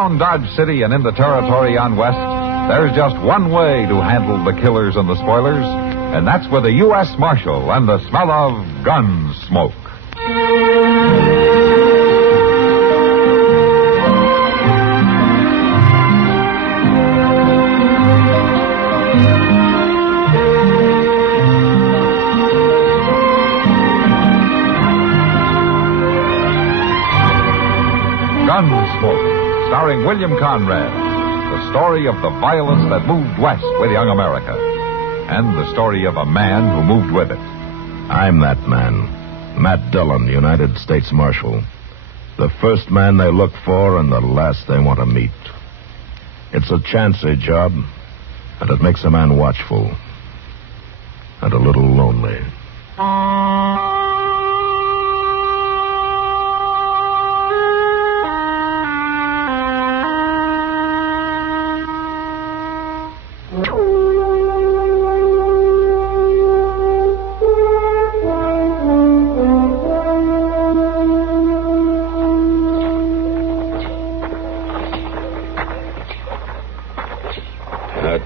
Around Dodge City and in the territory on West, there's just one way to handle the killers and the spoilers, and that's with a U.S. Marshal and the smell of Gunsmoke. Gunsmoke, starring William Conrad. The story of the violence that moved west with young America. And the story of a man who moved with it. I'm that man. Matt Dillon, United States Marshal. The first man they look for and the last they want to meet. It's a chancy job, and it makes a man watchful. And a little lonely.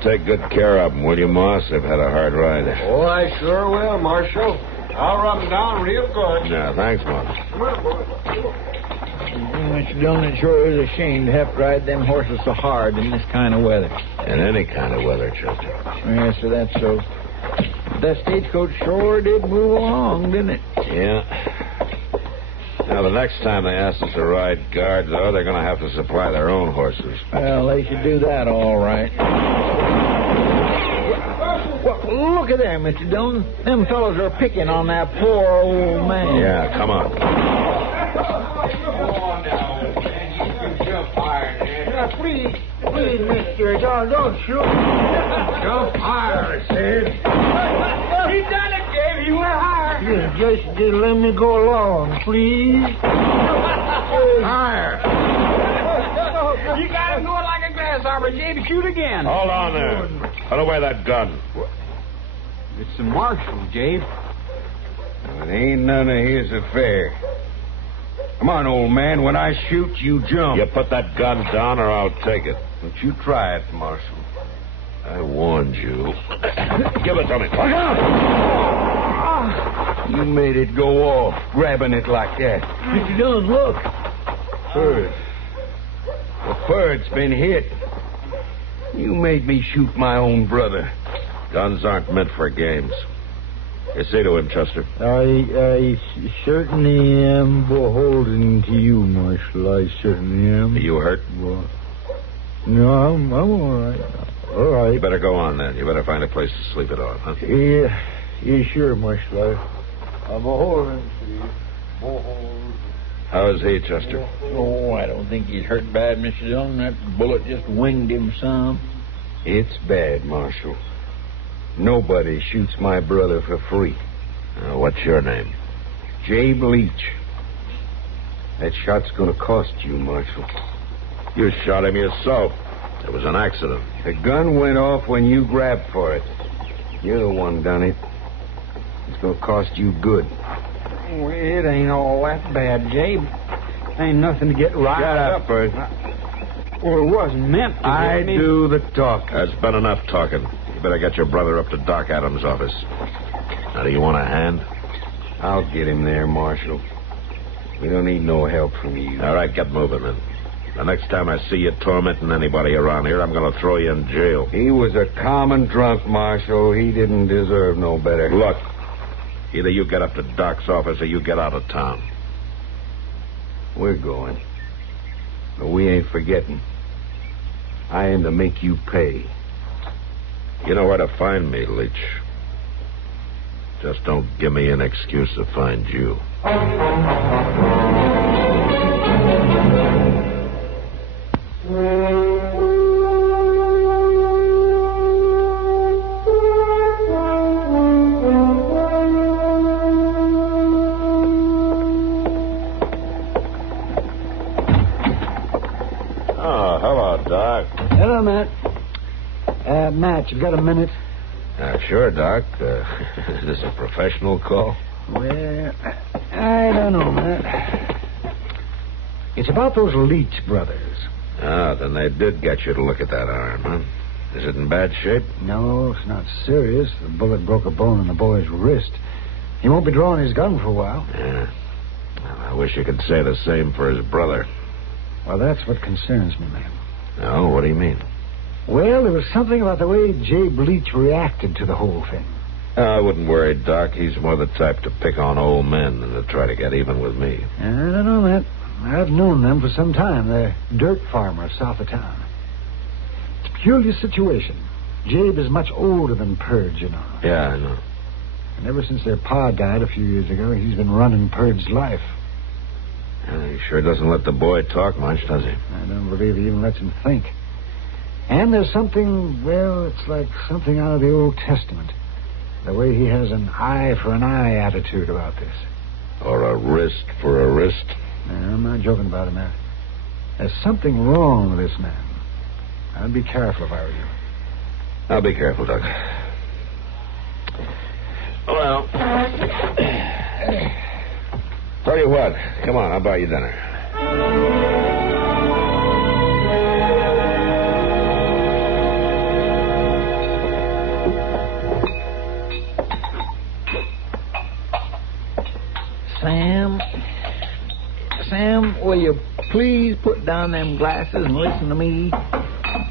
Take good care of them, will you, Moss? They've had a hard ride. Oh, I sure will, Marshal. I'll rub them down real good. Yeah, thanks, Moss. Come on, boy. Mr. Dillon, it sure is a shame to have to ride them horses so hard in this kind of weather. In any kind of weather, Chester. Yes, sir, that's so. That stagecoach sure did move along, didn't it? Yeah. Now, the next time they ask us to ride guard, though, they're going to have to supply their own horses. Well, they should do that all right. Well, look at there, Mr. Dillon. Them fellows are picking on that poor old man. Yeah, come on. Come on now, old man. You can jump higher, man. Please, mister, don't shoot. Jump higher, I said. He done it, Dave. He went higher. Just let me go along, please. Higher. You got him going like a grasshopper, Jabe. Shoot again. Hold on there. Put away that gun. It's the Marshal, Jabe. It ain't none of his affair. Come on, old man. When I shoot, you jump. You put that gun down or I'll take it. Don't you try it, Marshal. I warned you. Give it to me. Look out! You made it go off, grabbing it like that. Mr. Dillon, look. Bird. The bird's been hit. You made me shoot my own brother. Guns aren't meant for games. You say to him, Chester. I certainly am beholden to you, Marshal. I certainly am. Are you hurt? Well, no, I'm all right. All right. You better go on, then. You better find a place to sleep it off, huh? Yeah, sure, Marshal. I'm beholden to you. Beholden. How is he, Chester? Oh, I don't think he's hurt bad, Mr. Dillon. That bullet just winged him some. It's bad, Marshal. Nobody shoots my brother for free. What's your name? Jabe Leach. That shot's gonna cost you, Marshal. You shot him yourself. It was an accident. The gun went off when you grabbed for it. You're the one done it. It's gonna cost you good. Well, it ain't all that bad, Jabe. Ain't nothing to get right. Shut up, Bert. Well, it wasn't meant to. I do the talking. That's been enough talking. You better get your brother up to Doc Adams' office. Now, do you want a hand? I'll get him there, Marshal. We don't need no help from you. All right, get moving, then. The next time I see you tormenting anybody around here, I'm going to throw you in jail. He was a common drunk, Marshal. He didn't deserve no better. Look, either you get up to Doc's office or you get out of town. We're going. But we ain't forgetting. I aim to make you pay. You know where to find me, Leach. Just don't give me an excuse to find you. Oh, hello, Doc. Hello, Matt. Matt, you got a minute? Sure, Doc. Is this a professional call? Well, I don't know, Matt. It's about those Leach brothers. Ah, then they did get you to look at that arm, huh? Is it in bad shape? No, it's not serious. The bullet broke a bone in the boy's wrist. He won't be drawing his gun for a while. Yeah. Well, I wish you could say the same for his brother. Well, that's what concerns me, man. Oh, what do you mean? Well, there was something about the way Jay Bleach reacted to the whole thing. I wouldn't worry, Doc. He's more the type to pick on old men than to try to get even with me. I don't know, Matt. I've known them for some time. They're dirt farmers south of town. It's a peculiar situation. Jabe is much older than Purge, you know. Yeah, I know. And ever since their pa died a few years ago, he's been running Purge's life. Well, he sure doesn't let the boy talk much, does he? I don't believe he even lets him think. And there's something, well, it's like something out of the Old Testament. The way he has an eye for an eye attitude about this. Or a wrist for a wrist. No, I'm not joking about it, man. There's something wrong with this man. I'd be careful if I were you. I'll be careful, Doc. Well, tell you what. Come on, I'll buy you dinner. Sam, will you please put down them glasses and listen to me?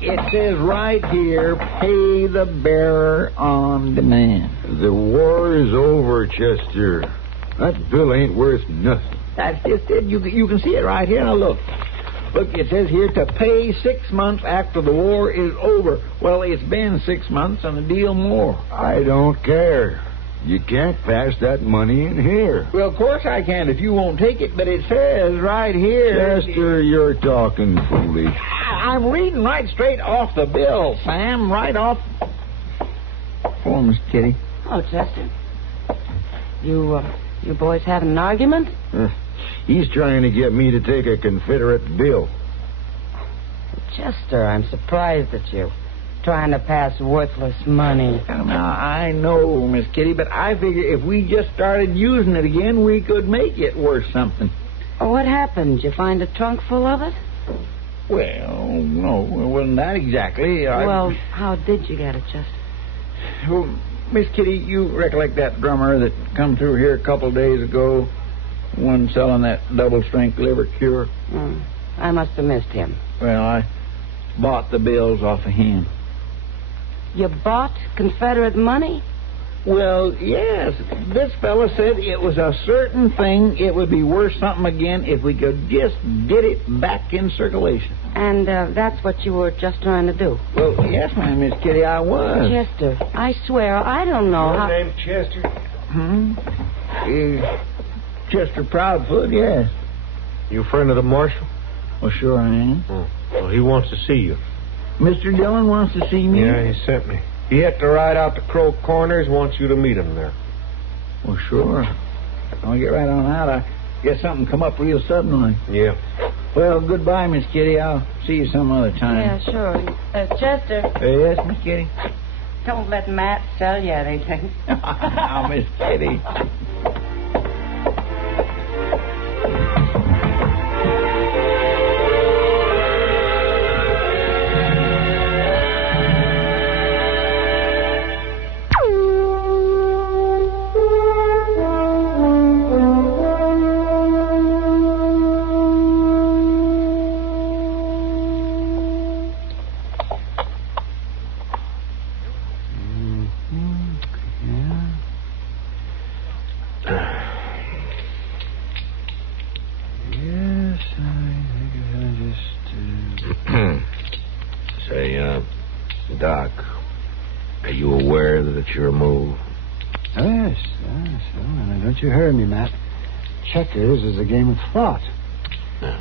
It says right here, pay the bearer on demand. The war is over, Chester. That bill ain't worth nothing. That's just it. You can see it right here. Now, look. Look, it says here to pay 6 months after the war is over. Well, it's been 6 months and a deal more. I don't care. You can't pass that money in here. Well, of course I can if you won't take it, but it says right here... Chester, you're talking foolish. I'm reading right straight off the bill, Sam. Right off... For Miss Kitty. Oh, Chester. You boys having an argument? He's trying to get me to take a Confederate bill. Chester, I'm surprised at you. Trying to pass worthless money. Now, I know, Miss Kitty, but I figure if we just started using it again, we could make it worth something. What happened? Did you find a trunk full of it? Well, no, it wasn't that exactly. Well, how did you get it, Chester? Well, Miss Kitty, you recollect that drummer that come through here a couple of days ago? One selling that double-strength liver cure? I must have missed him. Well, I bought the bills off of him. You bought Confederate money? Well, yes. This fella said it was a certain thing. It would be worth something again if we could just get it back in circulation. And that's what you were just trying to do? Well, yes, ma'am, Miss Kitty, I was. Chester, I swear, I don't know how... Your name Chester? Chester Proudfoot, yes. You a friend of the marshal? Well, sure I am. Well, he wants to see you. Mr. Dillon wants to see me? Yeah, he sent me. He had to ride out to Crow Corners, wants you to meet him there. Well, sure. I'll get right on out. I guess something come up real suddenly. Yeah. Well, goodbye, Miss Kitty. I'll see you some other time. Yeah, sure. Chester. Yes, Miss Kitty? Don't let Matt sell you anything. Oh, Miss Kitty. Doc, are you aware that it's your move? Yes. Well, don't you hear me, Matt? Checkers is a game of thought. Yeah.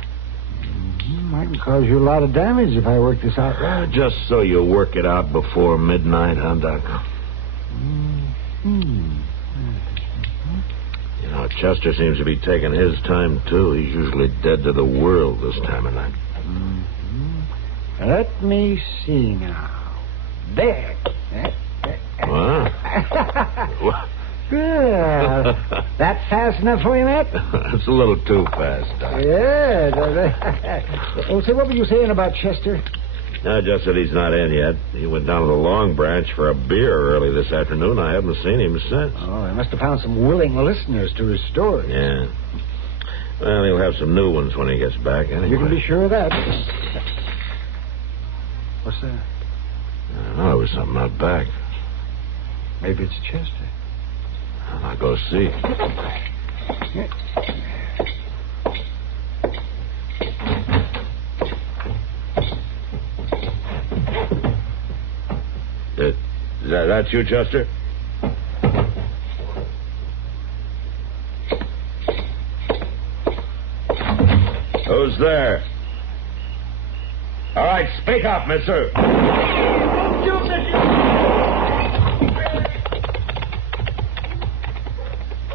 Might cause you a lot of damage if I work this out right. Just so you work it out before midnight, huh, Doc? You know, Chester seems to be taking his time, too. He's usually dead to the world this time of night. Let me see now. There. What? Well, that fast enough for you, Matt? It's a little too fast, Doc. Yeah. Well, say, what were you saying about Chester? Just that he's not in yet. He went down to the Long Branch for a beer early this afternoon. I haven't seen him since. Oh, he must have found some willing listeners to his story. Yeah. Well, he'll have some new ones when he gets back, anyway. You can be sure of that. What's that? I don't know. There was something out back. Maybe it's Chester. Well, I'll go see. That's you, Chester? Who's there? All right, speak up, mister.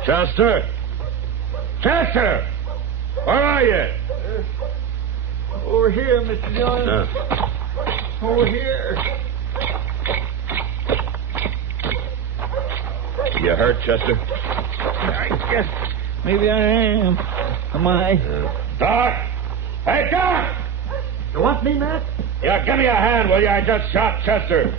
Chester? Chester! Where are you? Over here, Mr. Dillon. Over here. You hurt, Chester? I guess maybe I am. Am I? Doc! Hey, Doc! You want me, Matt? Yeah, give me a hand, will you? I just shot Chester.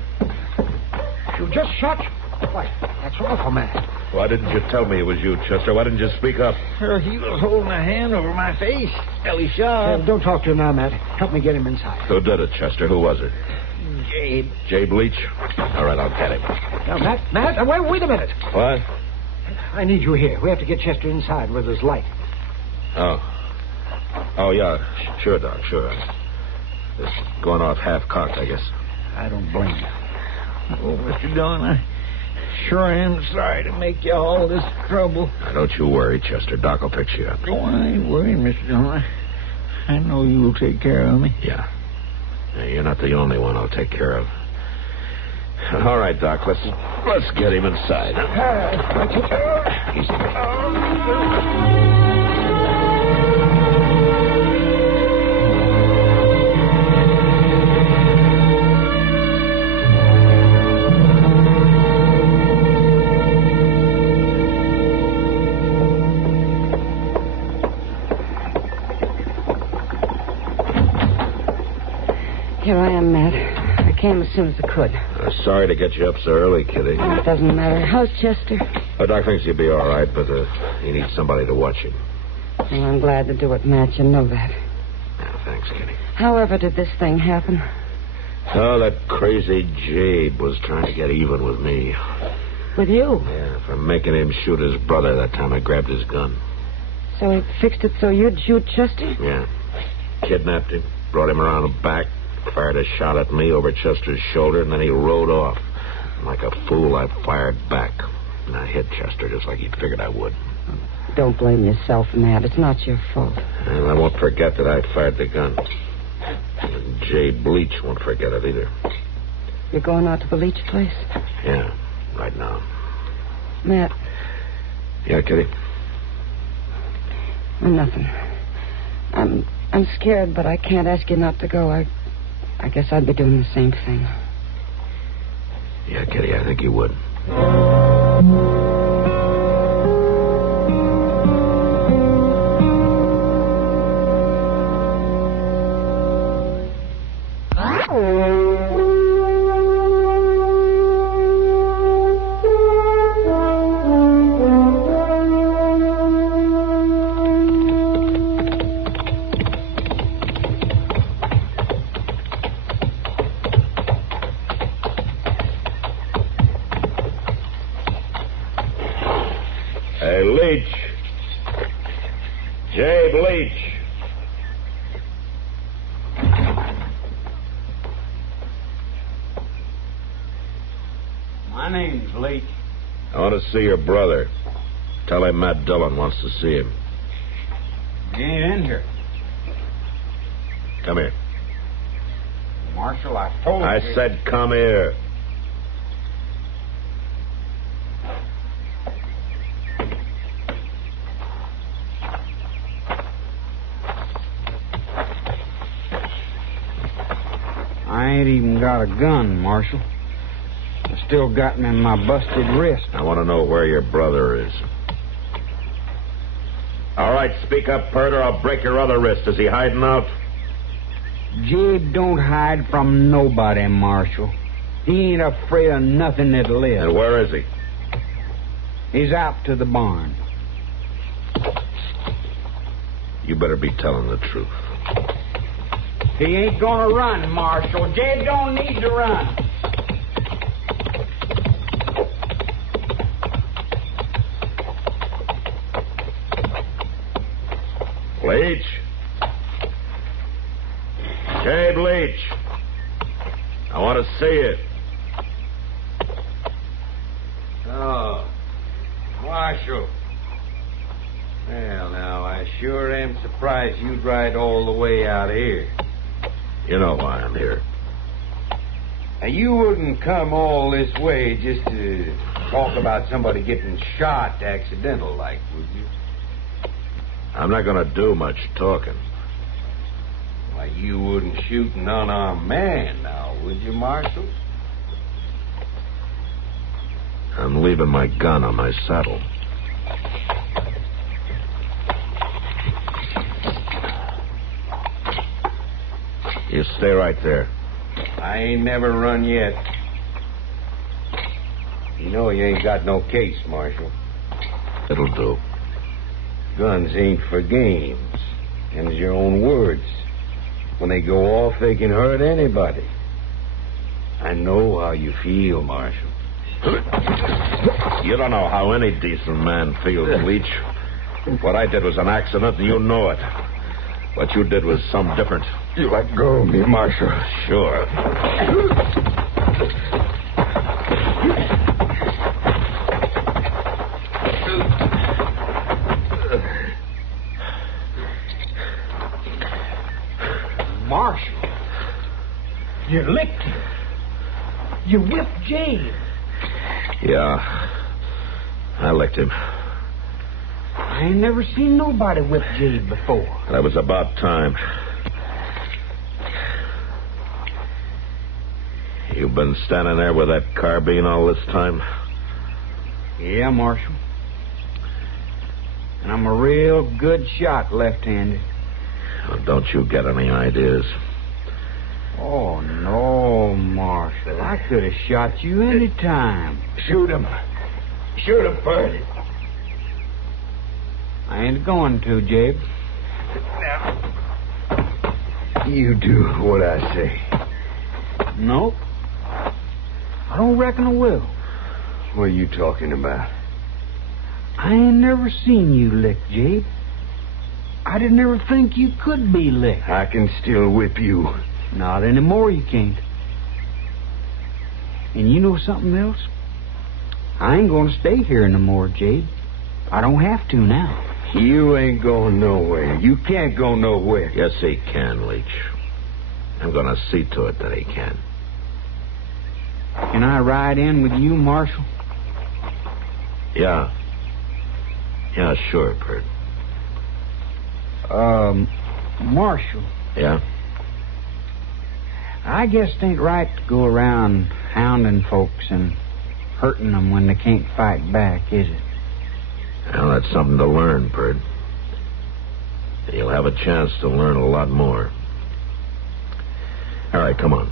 You just shot? Why, that's awful, Matt. Why didn't you tell me it was you, Chester? Why didn't you speak up? Sir, he was holding a hand over my face. Ellie shot. Don't talk to him now, Matt. Help me get him inside. Who did it, Chester? Who was it? Jabe. Jay Bleach? All right, I'll get him. Now, Matt, wait a minute. What? I need you here. We have to get Chester inside where there's light. Oh, yeah. Sure, Doc, sure. It's going off half-cocked, I guess. I don't blame you. Oh, Mr. Dillon, I sure am sorry to make you all this trouble. Now, don't you worry, Chester. Doc will fix you up. Oh, I ain't worried, Mr. Dillon. I know you'll take care of me. Yeah. You're not the only one I'll take care of. All right, Doc, let's get him inside. Easy. Here I am, Matt. I came as soon as I could. Sorry to get you up so early, Kitty. It doesn't matter. How's Chester? Doc thinks he'll be all right, but he needs somebody to watch him. Well, I'm glad to do it, Matt. You know that. Yeah, thanks, Kitty. However did this thing happen? Oh, that crazy Jabe was trying to get even with me. With you? Yeah, for making him shoot his brother that time I grabbed his gun. So he fixed it so you'd shoot Chester? Yeah. Kidnapped him, brought him around the back, fired a shot at me over Chester's shoulder, and then he rode off. Like a fool, I fired back. And I hit Chester just like he'd figured I would. Don't blame yourself, Matt. It's not your fault. And I won't forget that I fired the gun. And Jay Bleach won't forget it either. You're going out to the Leach place? Yeah, right now. Matt. Yeah, Kitty? Nothing. I'm scared, but I can't ask you not to go. I guess I'd be doing the same thing. Yeah, Kitty, I think you would. Hey, Leach. Jay Bleach. My name's Leach. I want to see your brother. Tell him Matt Dillon wants to see him. He ain't in here. Come here. Marshal, I told you. I said come here. I ain't even got a gun, Marshal. Just still got me in my busted wrist. I want to know where your brother is. All right, speak up, Pert, or I'll break your other wrist. Is he hiding out? Jabe don't hide from nobody, Marshal. He ain't afraid of nothing that lives. And where is he? He's out to the barn. You better be telling the truth. He ain't gonna run, Marshal. Jabe don't need to run. Leach? Jabe Leach. I want to see it. Oh, Marshal. Well, now, I sure am surprised you'd ride all the way out here. You know why I'm here. Now, you wouldn't come all this way just to talk about somebody getting shot accidental like, would you? I'm not going to do much talking. Why, you wouldn't shoot an unarmed man now, would you, Marshal? I'm leaving my gun on my saddle. You stay right there. I ain't never run yet. You know you ain't got no case, Marshal. It'll do. Guns ain't for games. And your own words. When they go off, they can hurt anybody. I know how you feel, Marshal. You don't know how any decent man feels, Leach. What I did was an accident, and you know it. What you did was some different. You let go of me, Marshal. Sure. Marshal, you licked him. You whipped Jabe. Yeah, I licked him. I ain't never seen nobody whip Jabe before. That was about time. You've been standing there with that carbine all this time? Yeah, Marshal. And I'm a real good shot left-handed. Well, don't you get any ideas? Oh, no, Marshal. I could have shot you any time. Shoot him. Shoot him, Pert. I ain't going to, Jabe. Now, you do what I say. Nope. I don't reckon I will. What are you talking about? I ain't never seen you lick, Jabe. I didn't ever think you could be licked. I can still whip you. Not anymore, you can't. And you know something else? I ain't going to stay here no more, Jabe. I don't have to now. You ain't going nowhere. You can't go nowhere. Yes, he can, Leach. I'm going to see to it that he can. Can I ride in with you, Marshal? Yeah. Yeah, sure, Pert. Marshal. Yeah? I guess it ain't right to go around hounding folks and hurting them when they can't fight back, is it? Well, that's something to learn, Pert. You'll have a chance to learn a lot more. All right, come on.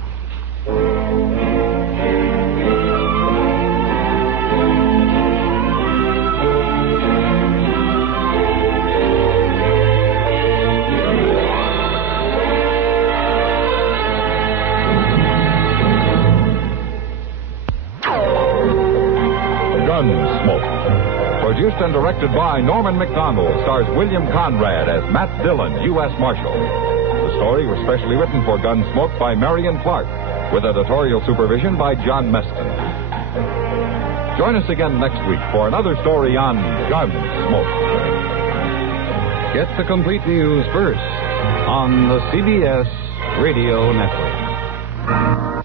Gunsmoke. Produced and directed by Norman MacDonnell, stars William Conrad as Matt Dillon, U.S. Marshal. The story was specially written for Gunsmoke by Marion Clark, with editorial supervision by John Meston. Join us again next week for another story on Gunsmoke. Get the complete news first on the CBS Radio Network.